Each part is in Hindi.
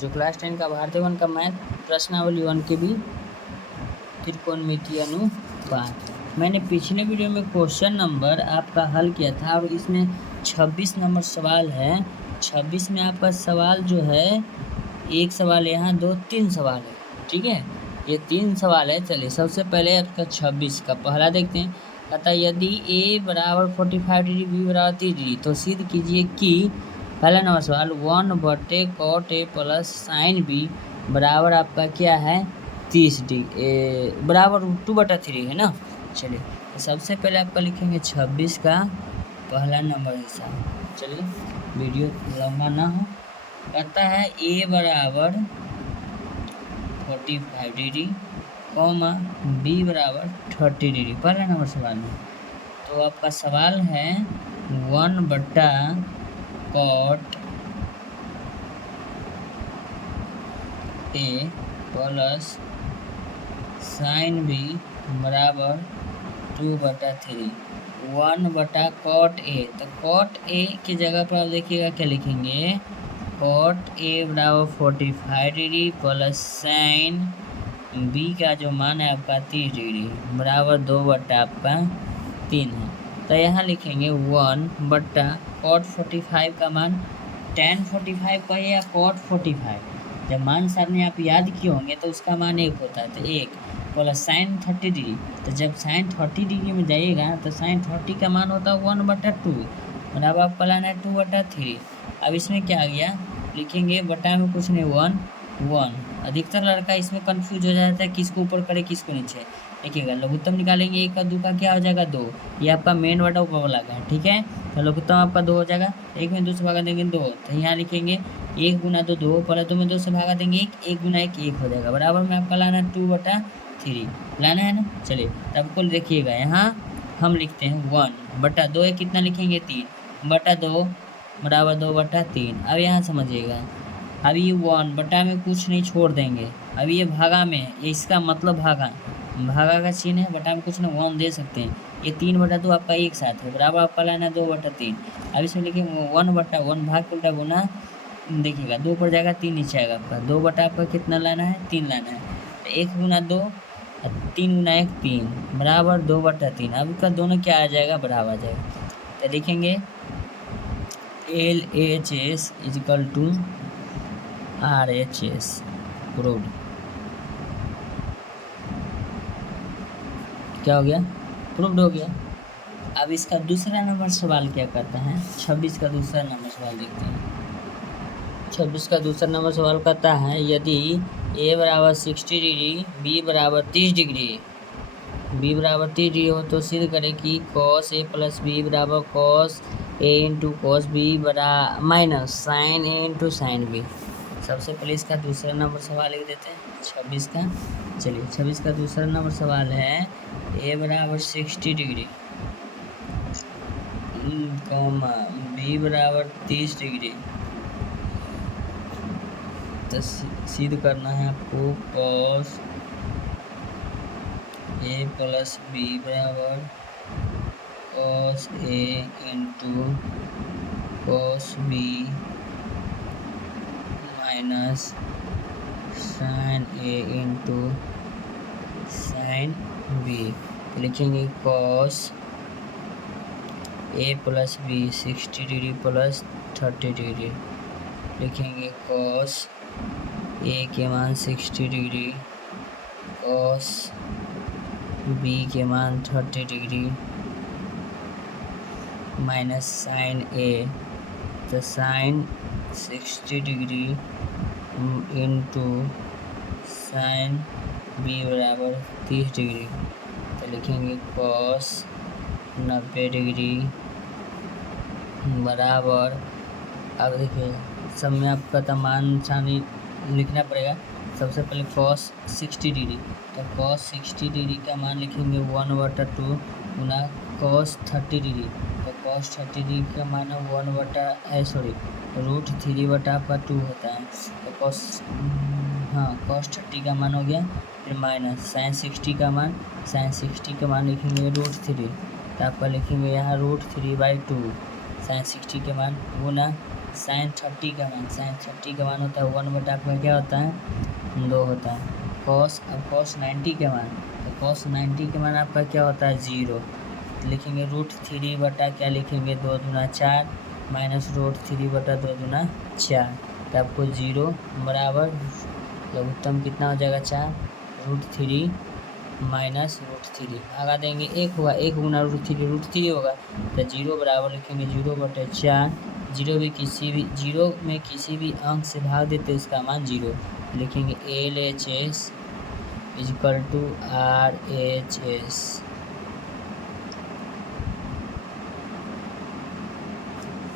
जो क्लास 10 का भारतीय वन का मैथ प्रश्नावली 1 के भी त्रिकोणमितीय अनुपात। मैंने पिछले वीडियो में क्वेश्चन नंबर आपका हल किया था और इसमें 26 नंबर सवाल है। 26 में आपका सवाल जो है, एक सवाल यहाँ, दो, तीन सवाल है। ठीक है, ये 3 सवाल है। चलिए सबसे पहले आपका 26 का पहला देखते हैं। कहता यदि a बराबर 45 डिग्री, b बराबर 30 डिग्री, तो सिद्ध कीजिए कि पहला नंबर सवाल 1/cot a plus sign b बराबर आपका क्या है 30 डिग्री बराबर 2/3 है ना। चलिए तो सबसे पहले आपका लिखेंगे 26 का पहला नंबर हिस्सा। चलिए वीडियो लंबा ना हो। कहता है a बराबर 45 डिग्री कॉमा b बराबर 30 डिग्री, पहला नंबर सवाल में। तो आपका सवाल है 1/cot a plus sign b बराबर 2/3। 1/cot a, तो cot a की जगह पर आप देखिएगा क्या लिखेंगे, cot a बराबर 45 डिग्री प्लस साइन b का जो मान है आपका 30 डिग्री बराबर 2/3 है। तो यहाँ लिखेंगे 1/cot 45 का मान tan 45 का या cot 45, जब मान सामने आप याद किए होंगे तो उसका मान 1 होता है, तो 1 प्लस साइन 30 डिग्री। तो जब साइन 30 डिग्री में जाइएगा तो साइन 30 का मान होता है 1/2, बराबर आपका लाना है 2/3। अब इसमें क्या आ गया, लिखेंगे बटा में कुछ नहीं 1। अधिकतर लड़का इसमें कंफ्यूज हो जाता है किसको ऊपर करे किसको नीचे। देखिएगा लघुत्तम निकालेंगे, 1 का 2 का क्या हो जाएगा 2, ये आपका मेन बटा ऊपर वाला का है। ठीक है, तो लघुत्तम आपका 2 हो जाएगा, 1 में 2 से भागा देंगे 2, तो यहाँ लिखेंगे 1 गुना 2 2, पहले 2 में 2 से भागा देंगे 1, 1 गुना 1 1 हो जाएगा, बराबर में आपका लाना 2/3 लाना है ना। चलिए तब को देखिएगा, यहाँ हम लिखते हैं 1/2 है, कितना लिखेंगे 3/2 बराबर 2/3। अब यहाँ समझिएगा, अब ये 1 बटा में कुछ नहीं छोड़ देंगे, अब ये भागा में, ये इसका मतलब भागा का चिन्ह है, बटा में कुछ नहीं 1 दे सकते हैं। ये 3/2 आपका एक साथ है, बराबर आपका लाना 2/3। अब इसमें लिखेंगे 1/1 भाग के उल्टा गुना, देखिएगा 2 पर जाएगा 3 नीचे आएगा आपका, 2 बटा आपका कितना लाना है 3 लाना है, तो 1 गुना 2 3 गुना 1 3 बराबर 2/3। अब इसका दोनों क्या आ जाएगा, बराबर आ जाएगा। तो लिखेंगे LHS is equal to RHS proved. क्या हो गया, प्रूव्ड हो गया। अब इसका दूसरा नंबर सवाल क्या करता है, 26 का दूसरा नंबर सवाल देखते हैं। 26 का दूसरा नंबर सवाल कहता है यदि a बराबर 60 डिग्री, b बराबर 30 डिग्री, b बराबर 30 डिग्री हो तो सिद्ध करें कि cos a प्लस b बराबर cos a into cos b बरा minus sine a into sine b। सबसे पहले इसका दूसरा नंबर सवाल लिख देते हैं 26 का। चलिए 26 का दूसरा नंबर सवाल है a बराबर 60 डिग्री कॉमा b बराबर 30 डिग्री, तो सिद्ध करना है आपको cos a प्लस b बराबर cos a into cos b minus sine a into sine b। लिखेंगे cos a plus b 60 degree plus 30 degree, लिखेंगे cos a के मान 60 डिग्री cos b के मान 30 डिग्री माइनस साइन a, तो sine 60 degree into sine b बराबर 30 डिग्री, तो लिखेंगे cos 90 डिग्री बराबर, अब देखिए सब में आपका तमाम सानी लिखना पड़ेगा। सबसे पहले cos 60 डिग्री, तो cos 60 डिग्री का मान लिखेंगे 1/2 गुना cos 30 डिग्री, तो cos 30 डिग्री का मान √3/2 होता है, तो cos 30 का मान हो गया, फिर माइनस साइन 60 का मान लिखेंगे √3, तो आपका लिखेंगे यहाँ √3/2 साइन 60 के मान गुना साइन 30 का मान होता है 1 बटा आपका क्या होता है 2 होता है। कॉस, अब कॉस 90 का मान, तो कॉस 90 का मान आपका क्या होता है 0। लिखेंगे √3 बटा क्या लिखेंगे 2 दूना 4 माइनस √3 बटा 2 दूना 4, तो आपको 0 बराबर लघुत्तम कितना हो जाएगा 4, √3 माइनस √3 आगा देंगे 1 होगा, 1 गुना √3 होगा, तो 0 बराबर लिखेंगे 0 बटे 4। 0 में किसी भी अंक से भाग देते इसका मान 0, लिखेंगे LHS equal to RHS।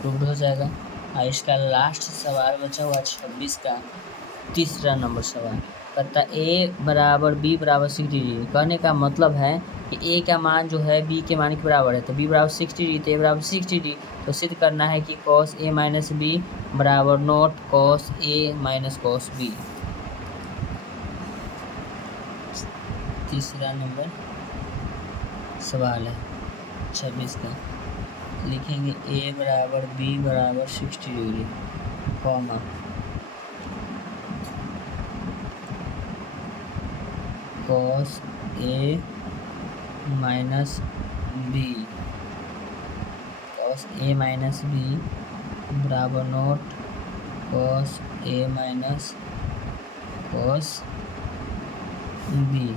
Proved हो जाएगा। और इसका लास्ट सवाल बचा हुआ 26 का तीसरा नंबर सवाल, कहता A बराबर B बराबर 60 डिग्री। कहने का मतलब है कि A का मान जो है B के मान के बराबर है, तो B बराबर 60 डिग्री, तो A बराबर 60 डिग्री, तो सिद्ध करना है कि cos A माइनस B बराबर not cos A minus cos B। तीसरा नंबर सवाल है 26 का, लिखेंगे A बराबर B बराबर 60 degree comma cos A minus B, cos A minus B बराबर not cos A minus cos B।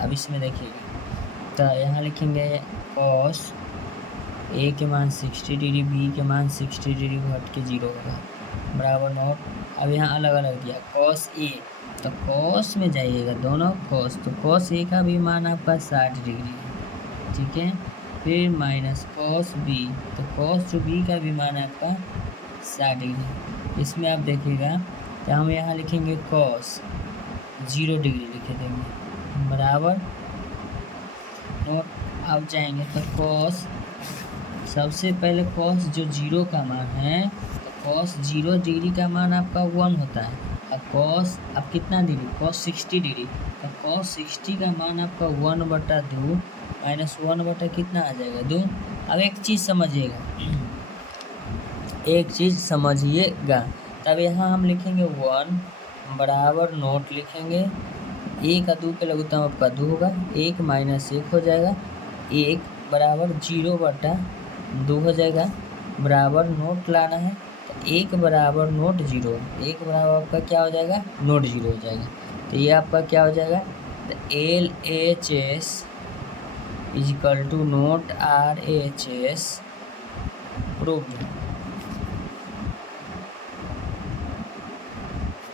अब इसमें देखिएगा, तो यहाँ लिखेंगे cos A के मान 60 डिग्री, B के मान 60 डिग्री घट के 0 होगा बराबर नॉट। अब यहाँ अलग अलग दिया cos A, तो cos में जाइएगा दोनों cos, तो cos A का भी मान आपका 60 डिग्री है, ठीक है। फिर माइनस cos B, तो cos जो B का भी मान आपका 60 डिग्री। इसमें आप देखिएगा तो हम यहाँ लिखेंगे cos 0 डिग्री लिखे देंगे बराबर नोट। अब जाएंगे तो cos, सबसे पहले cos जो 0 का मान है, तो cos 0 डिग्री का मान आपका 1 होता है। अब cos अब कितना डिग्री cos 60 डिग्री, तो cos 60 का मान आपका 1 बटा 2 माइनस 1 बटा कितना आ जाएगा 2। अब एक चीज़ समझिएगा, तब यहाँ हम लिखेंगे 1 बराबर नोट लिखेंगे 1 का 2 के लघुत्तम आपका 2 होगा, 1 माइनस 1 हो जाएगा, 1 बराबर 0 बटा 2 हो जाएगा बराबर नोट लाना है, तो 1 बराबर नोट 0, 1 बराबर आपका क्या हो जाएगा नोट 0 हो जाएगा, तो ये आपका क्या हो जाएगा, तो LHS equal to note RHS proved.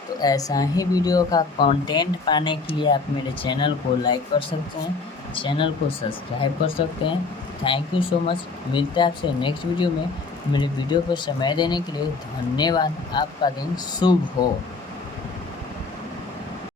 तो ऐसा ही वीडियो का कंटेंट पाने के लिए आप मेरे चैनल को लाइक कर सकते हैं, चैनल को सब्सक्राइब कर सकते हैं। Thank you so much. मिलते हैं आपसे नेक्स्ट वीडियो में। मेरे वीडियो पर समय देने के लिए धन्यवाद। आपका दिन शुभ हो।